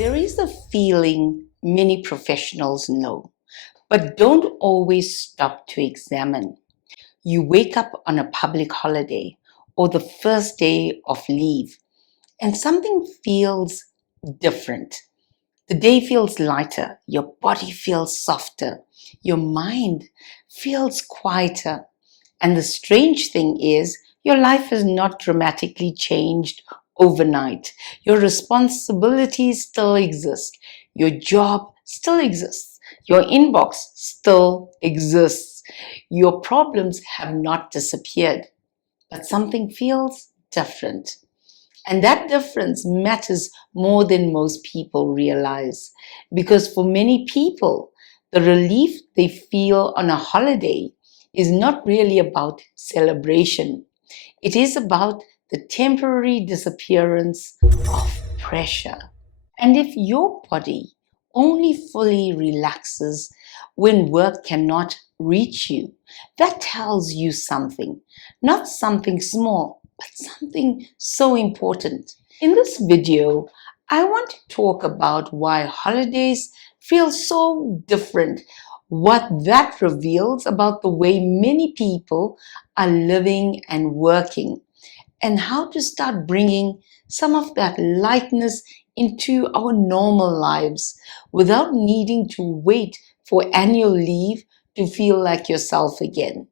There is a feeling many professionals know, but don't always stop to examine. You wake up on a public holiday or the first day of leave, and something feels different. The day feels lighter, your body feels softer, your mind feels quieter. And the strange thing is, your life has not dramatically changed overnight. Your responsibilities still exist. Your job still exists. Your inbox still exists. Your problems have not disappeared, but something feels different. And that difference matters more than most people realize. Because for many people, the relief they feel on a holiday is not really about celebration. It is about the temporary disappearance of pressure. And if your body only fully relaxes when work cannot reach you, that tells you something, not something small, but something so important. In this video, I want to talk about why holidays feel so different, what that reveals about the way many people are living and working, and how to start bringing some of that lightness into our normal lives without needing to wait for annual leave to feel like yourself again.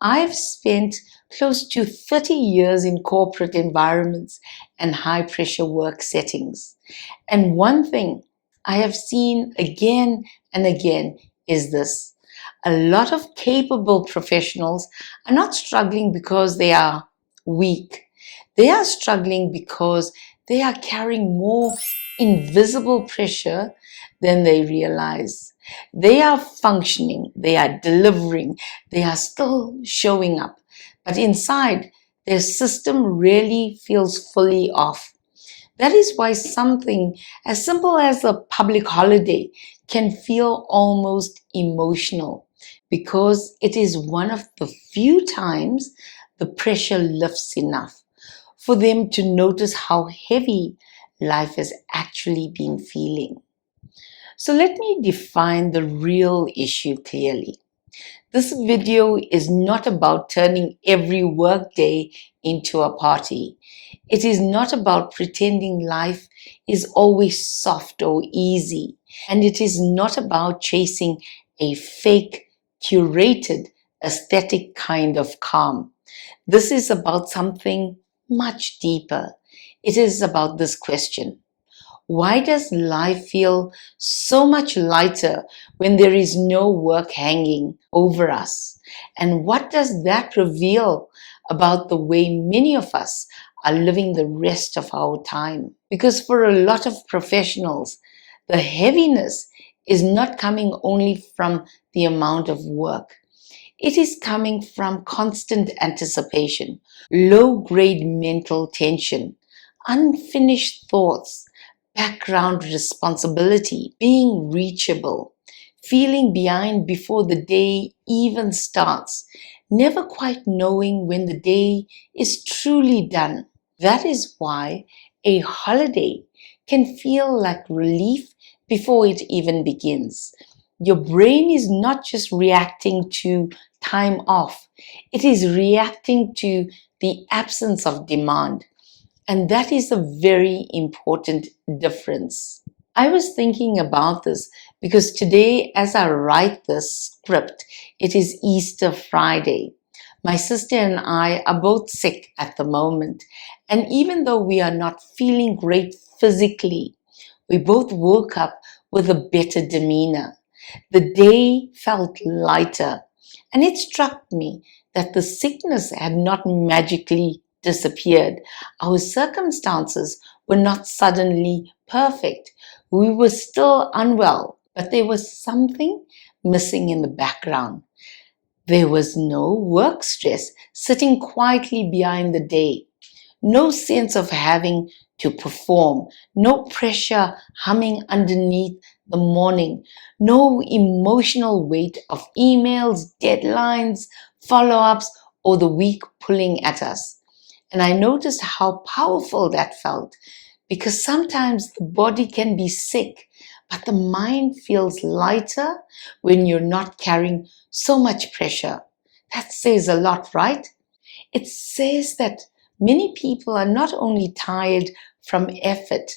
I've spent close to 30 years in corporate environments and high pressure work settings. And one thing I have seen again and again is this. A lot of capable professionals are not struggling because they are weak. They are struggling because they are carrying more invisible pressure than they realize. They are functioning, they are delivering, they are still showing up. But inside, their system really feels fully off. That is why something as simple as a public holiday can feel almost emotional, because it is one of the few times the pressure lifts enough for them to notice how heavy life has actually been feeling. So let me define the real issue clearly. This video is not about turning every workday into a party. It is not about pretending life is always soft or easy. And it is not about chasing a fake, curated, aesthetic kind of calm. This is about something much deeper. It is about this question: why does life feel so much lighter when there is no work hanging over us? And what does that reveal about the way many of us are living the rest of our time? Because for a lot of professionals, the heaviness is not coming only from the amount of work. It is coming from constant anticipation, low-grade mental tension, unfinished thoughts, background responsibility, being reachable, feeling behind before the day even starts, never quite knowing when the day is truly done. That is why a holiday can feel like relief before it even begins. Your brain is not just reacting to time off, it is reacting to the absence of demand. And that is a very important difference. I was thinking about this because today, as I write this script, it is Easter Friday. My sister and I are both sick at the moment. And even though we are not feeling great physically, we both woke up with a better demeanor. The day felt lighter, and it struck me that the sickness had not magically disappeared. Our circumstances were not suddenly perfect. We were still unwell, but there was something missing in the background. There was no work stress sitting quietly behind the day, no sense of having to perform, no pressure humming underneath the morning, no emotional weight of emails, deadlines, follow-ups, or the week pulling at us. And I noticed how powerful that felt, because sometimes the body can be sick, but the mind feels lighter when you're not carrying so much pressure. That says a lot, right? It says that many people are not only tired from effort,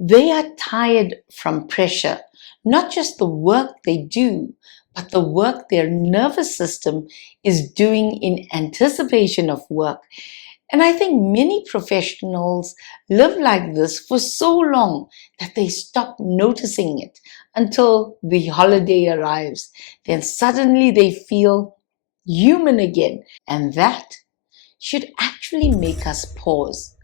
they are tired from pressure, not just the work they do, but the work their nervous system is doing in anticipation of work. And I think many professionals live like this for so long that they stop noticing it until the holiday arrives. Then suddenly they feel human again. And that should actually make us pause.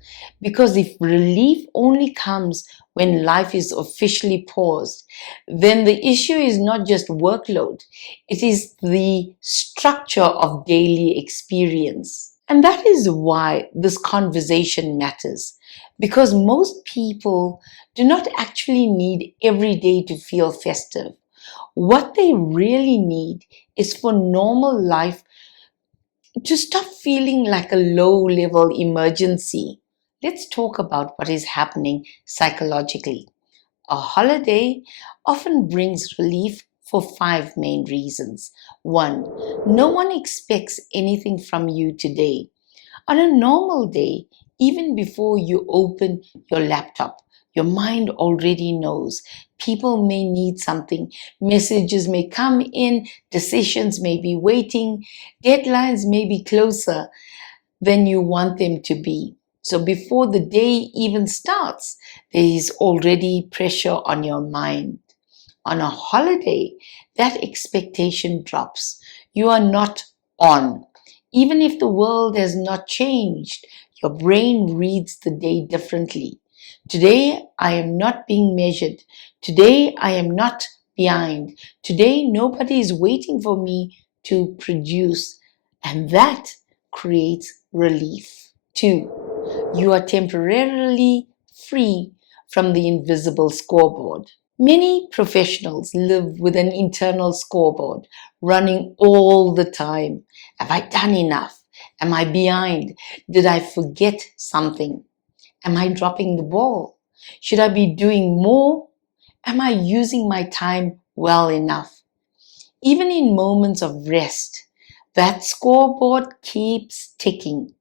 Because if relief only comes when life is officially paused, then the issue is not just workload, it is the structure of daily experience. And that is why this conversation matters. Because most people do not actually need every day to feel festive. What they really need is for normal life to stop feeling like a low level emergency. Let's talk about what is happening psychologically. A holiday often brings relief for five main reasons. One, no one expects anything from you today. On a normal day, even before you open your laptop, your mind already knows. People may need something, messages may come in, decisions may be waiting, deadlines may be closer than you want them to be. So before the day even starts, there is already pressure on your mind. On a holiday, that expectation drops. You are not on. Even if the world has not changed, your brain reads the day differently. Today, I am not being measured. Today, I am not behind. Today, nobody is waiting for me to produce. And that creates relief. Two, you are temporarily free from the invisible scoreboard. Many professionals live with an internal scoreboard running all the time. Have I done enough? Am I behind? Did I forget something? Am I dropping the ball? Should I be doing more? Am I using my time well enough? Even in moments of rest, that scoreboard keeps ticking.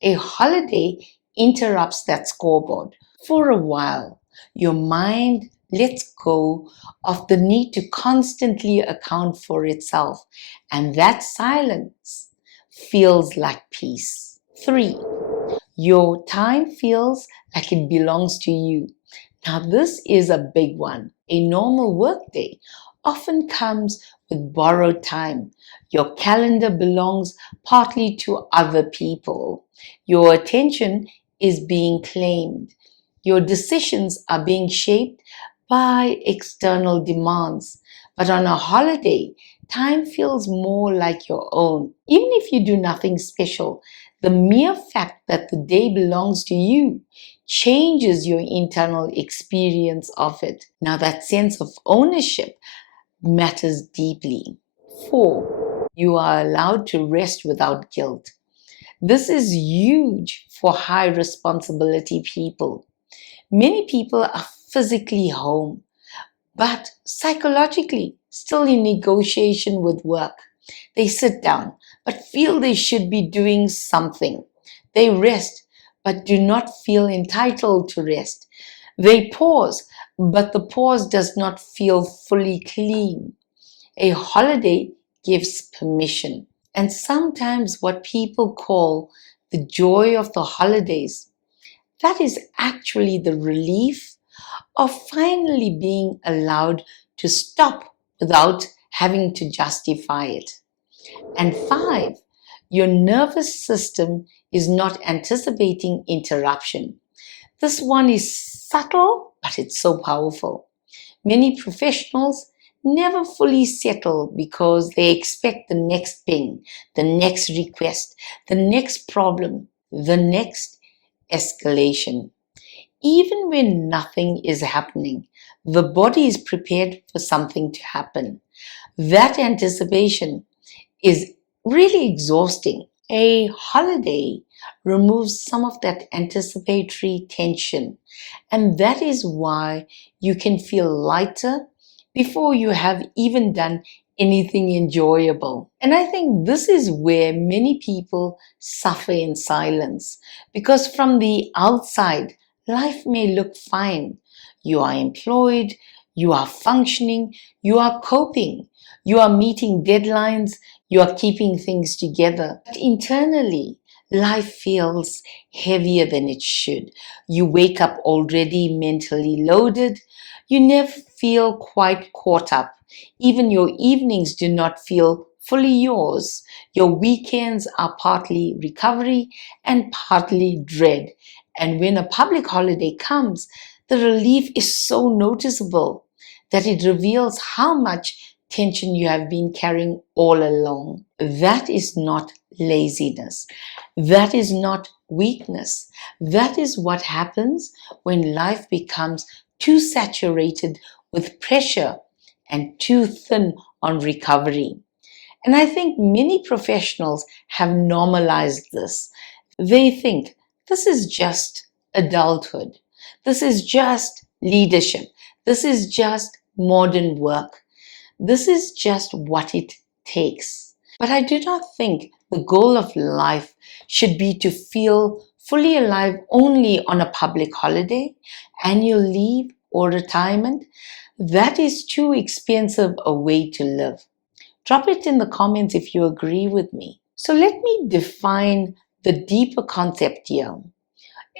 A holiday interrupts that scoreboard. For a while, your mind lets go of the need to constantly account for itself, and that silence feels like peace. Three, your time feels like it belongs to you. Now, this is a big one. A normal workday often comes with borrowed time. Your calendar belongs partly to other people. Your attention is being claimed. Your decisions are being shaped by external demands. But on a holiday, time feels more like your own. Even if you do nothing special, the mere fact that the day belongs to you changes your internal experience of it. Now, that sense of ownership matters deeply. Four, you are allowed to rest without guilt. This is huge for high responsibility people. Many people are physically home, but psychologically still in negotiation with work. They sit down, but feel they should be doing something. They rest, but do not feel entitled to rest. They pause, but the pause does not feel fully clean. A holiday gives permission. And sometimes what people call the joy of the holidays, that is actually the relief of finally being allowed to stop without having to justify it. And five, your nervous system is not anticipating interruption. This one is subtle, but it's so powerful. Many professionals never fully settle because they expect the next ping, the next request, the next problem, the next escalation. Even when nothing is happening, the body is prepared for something to happen. That anticipation is really exhausting. A holiday removes some of that anticipatory tension. And that is why you can feel lighter before you have even done anything enjoyable. And I think this is where many people suffer in silence, because from the outside, life may look fine. You are employed, you are functioning, you are coping, you are meeting deadlines, you are keeping things together. But internally, life feels heavier than it should. You wake up already mentally loaded. You never feel quite caught up. Even your evenings do not feel fully yours. Your weekends are partly recovery and partly dread. And when a public holiday comes, the relief is so noticeable that it reveals how much tension you have been carrying all along. That is not laziness. That is not weakness. That is what happens when life becomes too saturated with pressure and too thin on recovery. And I think many professionals have normalized this. They think this is just adulthood. This is just leadership. This is just modern work. This is just what it takes. But I do not think the goal of life should be to feel fully alive only on a public holiday, annual leave, or retirement. That is too expensive a way to live. Drop it in the comments if you agree with me. So let me define the deeper concept here.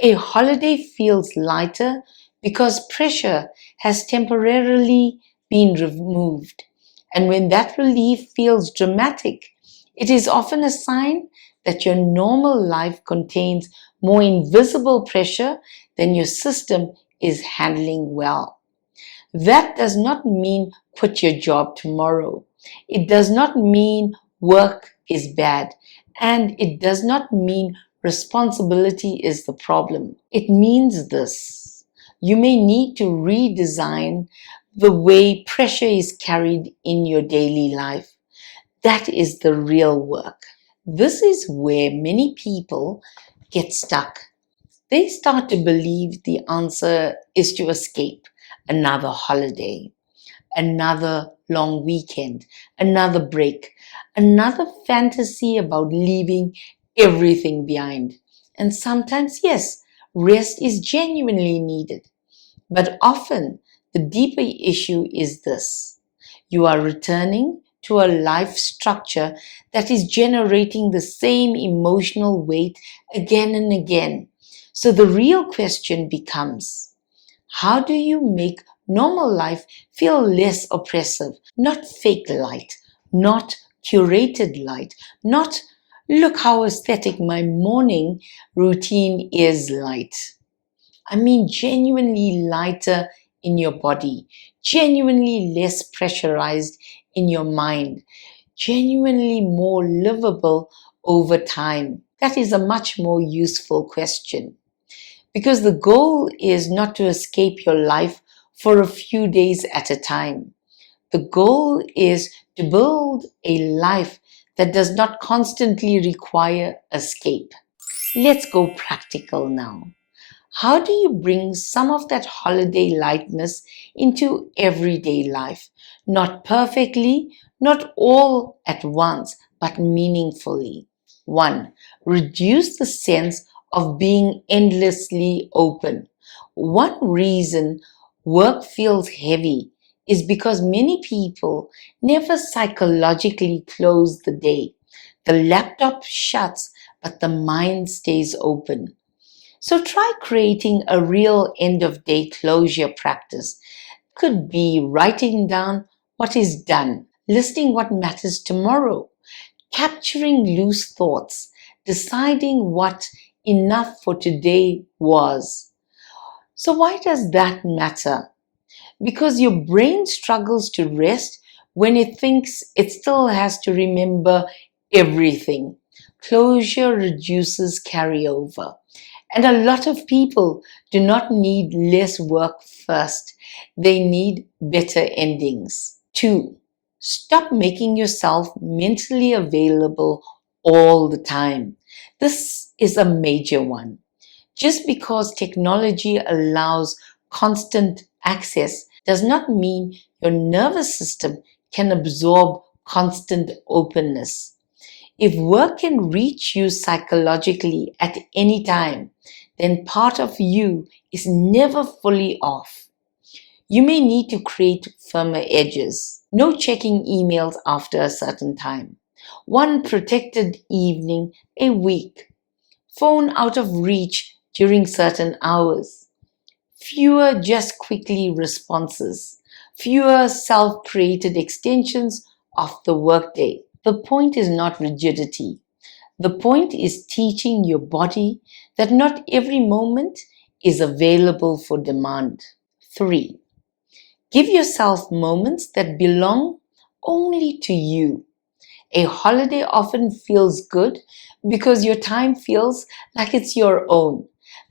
A holiday feels lighter because pressure has temporarily been removed. And when that relief feels dramatic, it is often a sign that your normal life contains more invisible pressure than your system is handling well. That does not mean quit your job tomorrow. It does not mean work is bad. And it does not mean responsibility is the problem. It means this: you may need to redesign the way pressure is carried in your daily life. That is the real work. This is where many people get stuck. They start to believe the answer is to escape another holiday, another long weekend, another break, another fantasy about leaving everything behind. And sometimes, yes, rest is genuinely needed. But often, the deeper issue is this: you are returning to a life structure that is generating the same emotional weight again and again. So the real question becomes: how do you make normal life feel less oppressive? Not fake light, not curated light, not look how aesthetic my morning routine is light. I mean, genuinely lighter in your body, genuinely less pressurized in your mind, genuinely more livable over time. That is a much more useful question. Because the goal is not to escape your life for a few days at a time. The goal is to build a life that does not constantly require escape. Let's go practical now. How do you bring some of that holiday lightness into everyday life? Not perfectly, not all at once, but meaningfully. 1. Reduce the sense of being endlessly open. One reason work feels heavy is because many people never psychologically close the day. The laptop shuts, but the mind stays open. So try creating a real end of day closure practice. Could be writing down what is done, listing what matters tomorrow, capturing loose thoughts, deciding what enough for today was. So why does that matter? Because your brain struggles to rest when it thinks it still has to remember everything. Closure reduces carryover. And a lot of people do not need less work first. They need better endings. 2. Stop making yourself mentally available all the time. This is a major one. Just because technology allows constant access does not mean your nervous system can absorb constant openness. If work can reach you psychologically at any time, then part of you is never fully off. You may need to create firmer edges. No checking emails after a certain time. One protected evening a week. Phone out of reach during certain hours. Fewer just quickly responses. Fewer self-created extensions of the workday. The point is not rigidity. The point is teaching your body that not every moment is available for demand. 3. Give yourself moments that belong only to you. A holiday often feels good because your time feels like it's your own.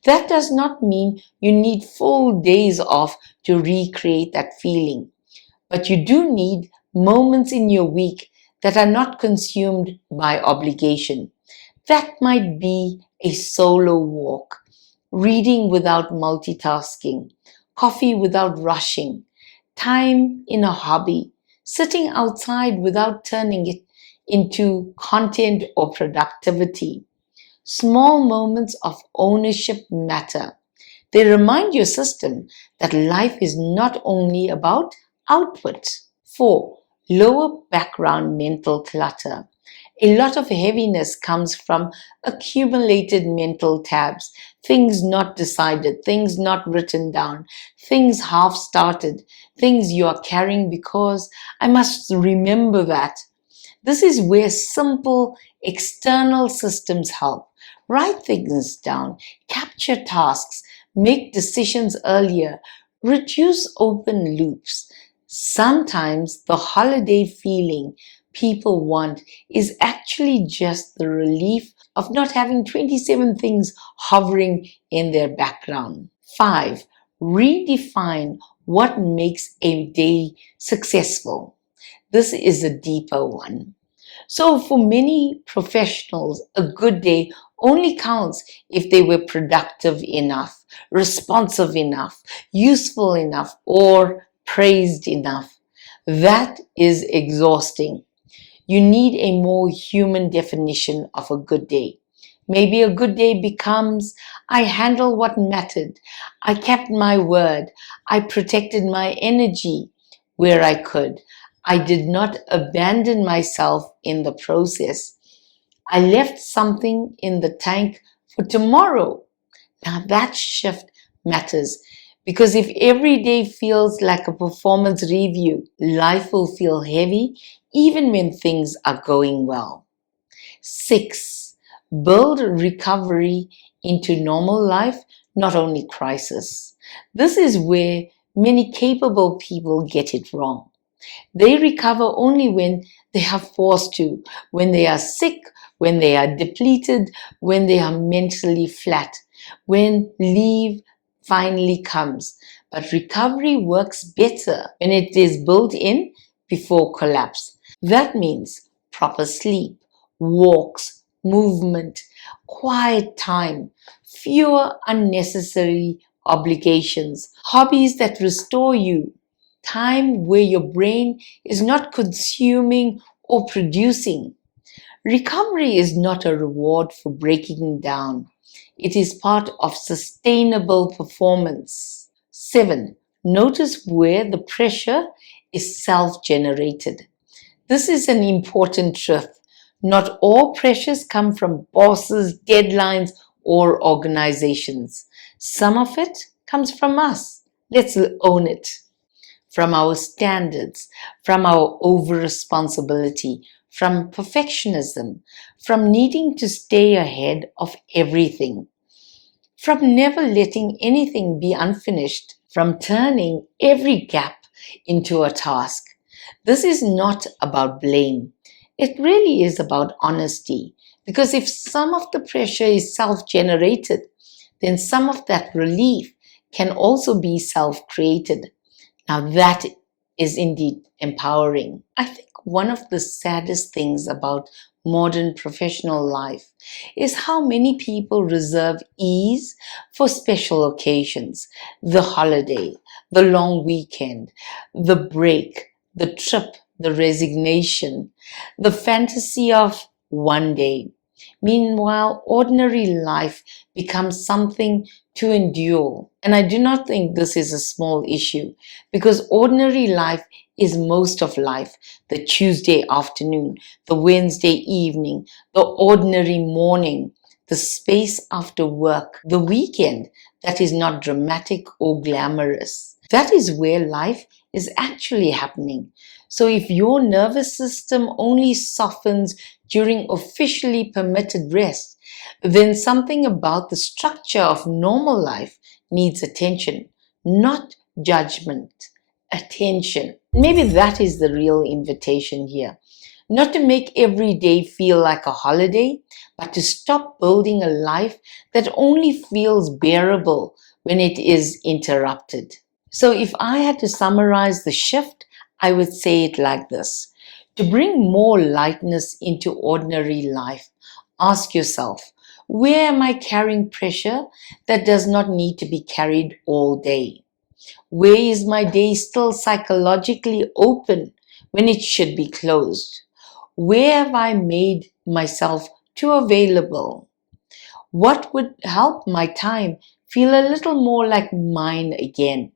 That does not mean you need full days off to recreate that feeling, but you do need moments in your week that are not consumed by obligation. That might be a solo walk, reading without multitasking, coffee without rushing, time in a hobby, sitting outside without turning it into content or productivity. Small moments of ownership matter. They remind your system that life is not only about output. 4. Lower background mental clutter. A lot of heaviness comes from accumulated mental tabs, things not decided, things not written down, things half started, things you are carrying because I must remember that. This is where simple external systems help. Write things down, capture tasks, make decisions earlier, reduce open loops. Sometimes the holiday feeling people want is actually just the relief of not having 27 things hovering in their background. 5. Redefine what makes a day successful. This is a deeper one. So, for many professionals, a good day only counts if they were productive enough, responsive enough, useful enough, or praised enough. That is exhausting. You need a more human definition of a good day. Maybe a good day becomes I handled what mattered, I kept my word, I protected my energy where I could. I did not abandon myself in the process. I left something in the tank for tomorrow. Now that shift matters because if every day feels like a performance review, life will feel heavy even when things are going well. 6. Build recovery into normal life, not only crisis. This is where many capable people get it wrong. They recover only when they are forced to, when they are sick, when they are depleted, when they are mentally flat, when leave finally comes. But recovery works better when it is built in before collapse. That means proper sleep, walks, movement, quiet time, fewer unnecessary obligations, hobbies that restore you, time where your brain is not consuming or producing. Recovery is not a reward for breaking down. It is part of sustainable performance. 7. Notice where the pressure is self-generated. This is an important truth. Not all pressures come from bosses, deadlines, or organizations. Some of it comes from us. Let's own it. From our standards, from our over-responsibility, from perfectionism, from needing to stay ahead of everything, from never letting anything be unfinished, from turning every gap into a task. This is not about blame. It really is about honesty. Because if some of the pressure is self-generated, then some of that relief can also be self-created. Now that is indeed empowering. I think one of the saddest things about modern professional life is how many people reserve ease for special occasions, the holiday, the long weekend, the break, the trip, the resignation, the fantasy of one day. Meanwhile, ordinary life becomes something to endure. And I do not think this is a small issue because ordinary life is most of life. The Tuesday afternoon, the Wednesday evening, the ordinary morning, the space after work, the weekend that is not dramatic or glamorous. That is where life is actually happening. So if your nervous system only softens during officially permitted rest, then something about the structure of normal life needs attention, not judgment. Attention. Maybe that is the real invitation here. Not to make every day feel like a holiday, but to stop building a life that only feels bearable when it is interrupted. So, if I had to summarize the shift, I would say it like this: to bring more lightness into ordinary life, ask yourself, where am I carrying pressure that does not need to be carried all day? Where is my day still psychologically open when it should be closed? Where have I made myself too available? What would help my time feel a little more like mine again?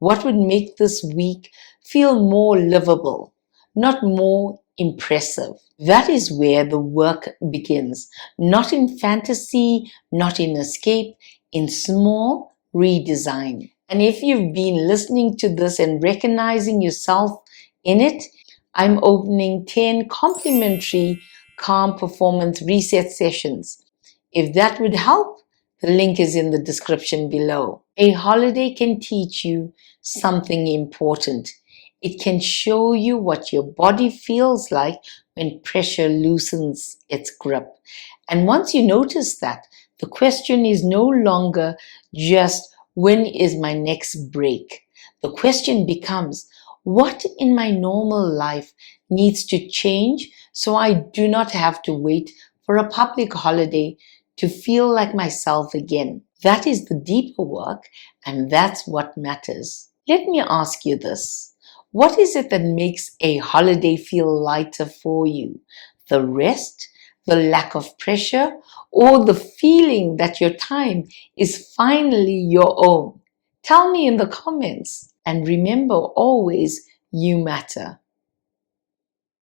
What would make this week feel more livable, not more impressive? That is where the work begins, not in fantasy, not in escape, in small redesign. And if you've been listening to this and recognizing yourself in it, I'm opening 10 complimentary calm performance reset sessions. If that would help, the link is in the description below. A holiday can teach you something important. It can show you what your body feels like when pressure loosens its grip. And once you notice that, the question is no longer just when is my next break? The question becomes, what in my normal life needs to change so I do not have to wait for a public holiday to feel like myself again? That is the deeper work, and that's what matters. Let me ask you this. What is it that makes a holiday feel lighter for you? The rest, the lack of pressure, or the feeling that your time is finally your own? Tell me in the comments. And remember always, you matter.